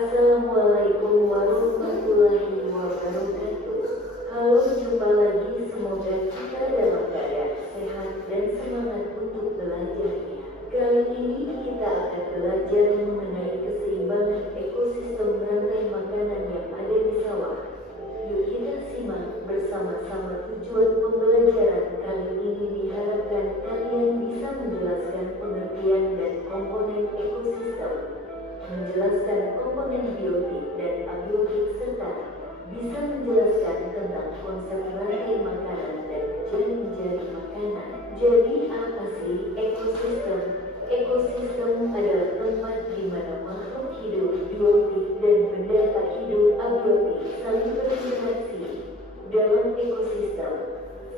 Assalamualaikum warahmatullahi wabarakatuh. Halo, jumpa lagi. Semoga kita dalam keadaan sehat dan semangat untuk belajarnya. Kali ini kita akan belajar mengenai keseimbangan ekosistem rantai makanan yang ada di sawah. Yuk kita simak bersama-sama. Tujuan pembelajaran kali ini diharapkan kalian bisa menjelaskan pengertian dan komponen ekosistem, menjelaskan komponen biotik dan abiotik, serta bisa menjelaskan tentang konsep rantai makanan dan jaring-jaring makanan. Jadi apa sih ekosistem? Ekosistem adalah tempat di mana makhluk hidup biotik dan benda tak hidup abiotik saling berinteraksi. Dalam ekosistem,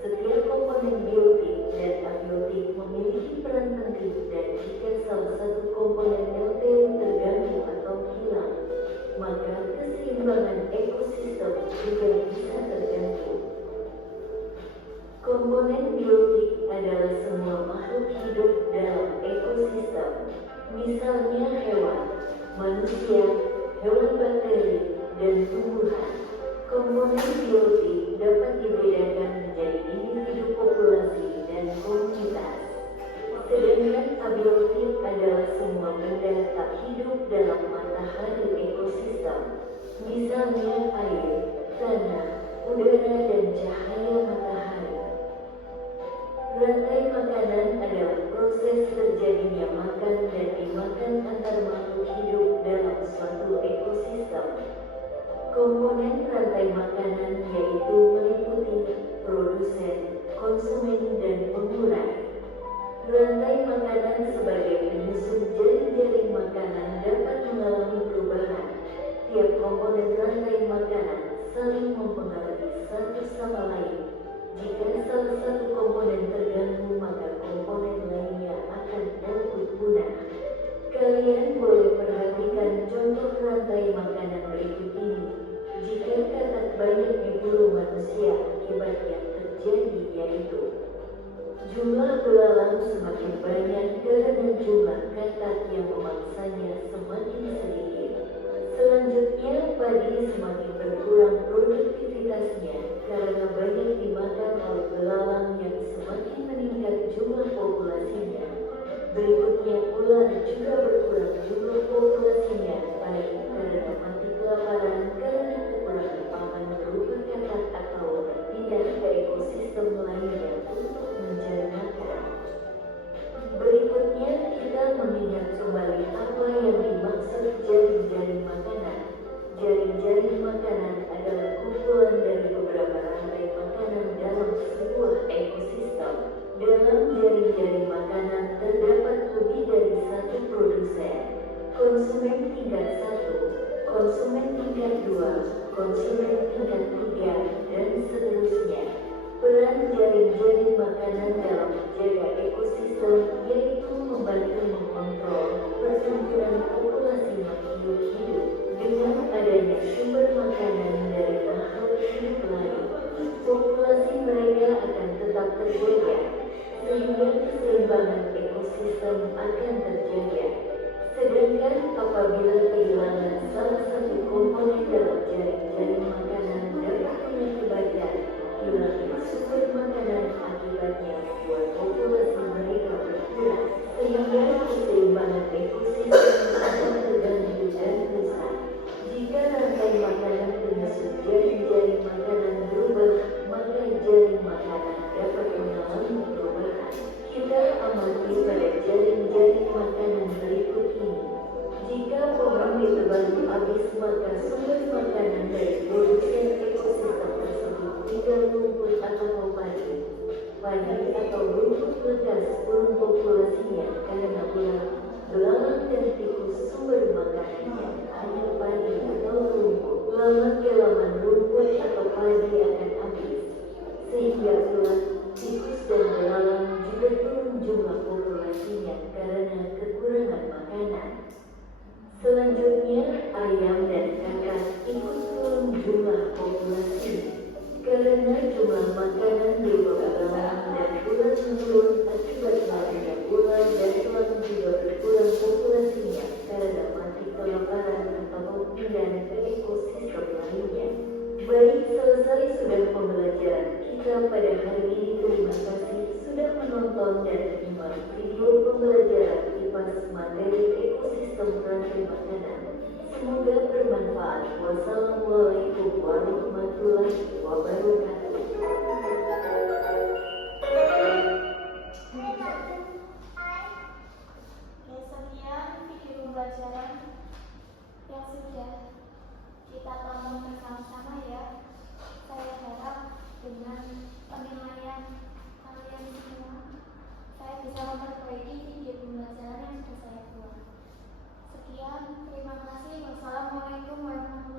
setiap komponen biotik dan abiotik memiliki peran penting, dan jika salah satu komponen LTU terganggu atau hilang, maka keseimbangan ekosistem juga bisa terganggu. Komponen biotik adalah semua makhluk hidup dalam ekosistem, misalnya hewan, manusia, hewan bakteri, dan tumbuhan. Komponen biotik dapat dibedakan menjadi individu, populasi, dan komunitas. Sedangkan abiotik adalah semua benda tak hidup dalam matahari ekosistem, misalnya air, tanah, udara, dan cahaya matahari. Rantai makanan adalah proses terjadinya makan dan dimakan antar makhluk hidup dalam suatu ekosistem. Komponen rantai makanan yaitu meliputi produsen, konsumen, dan pengurai. Rantai makanan sebagai penyusun jaring-jaring makanan dapat mengalami perubahan. Tiap komponen rantai makanan saling mempengaruhi satu sama lain. Jika salah satu komponen terganggu, maka komponen lainnya akan dapat punah. Kalian boleh perhatikan contoh rantai makanan berikut ini. Jika katak banyak diburu manusia, akibat yang terjadi yaitu jumlah belalang semakin banyak karena jumlah katak yang memangsanya semakin sedikit. Selanjutnya, padi semakin berkurang produktivitasnya karena banyak dimakan oleh belalang yang semakin meningkat jumlah populasinya. Berikutnya, ular juga berkurang jumlah populasinya, baik karena mati kelaparan karena kekurangan pakan berupa katak atau berpindah ke ekosistem lainnya untuk mencari makan. Berikutnya, kita mengingat kembali apa yang dimaksud jaring-jaring makanan. Jaring-jaring makanan adalah pembelajaran kita pada hari ini. Terima kasih sudah menonton dan menyimak video pembelajaran IPAS materi ekosistem rantai makanan. Semoga bermanfaat. Wassalamualaikum warahmatullahi wabarakatuh. Sekian video pembelajaran yang sudah kita tonton bersama-sama ya. Saya harap dengan penilaian kalian semua, saya bisa memperbaiki video pembelajaran yang sudah saya buat. Sekian, terima kasih. Wassalamualaikum warahmatullahi wabarakatuh.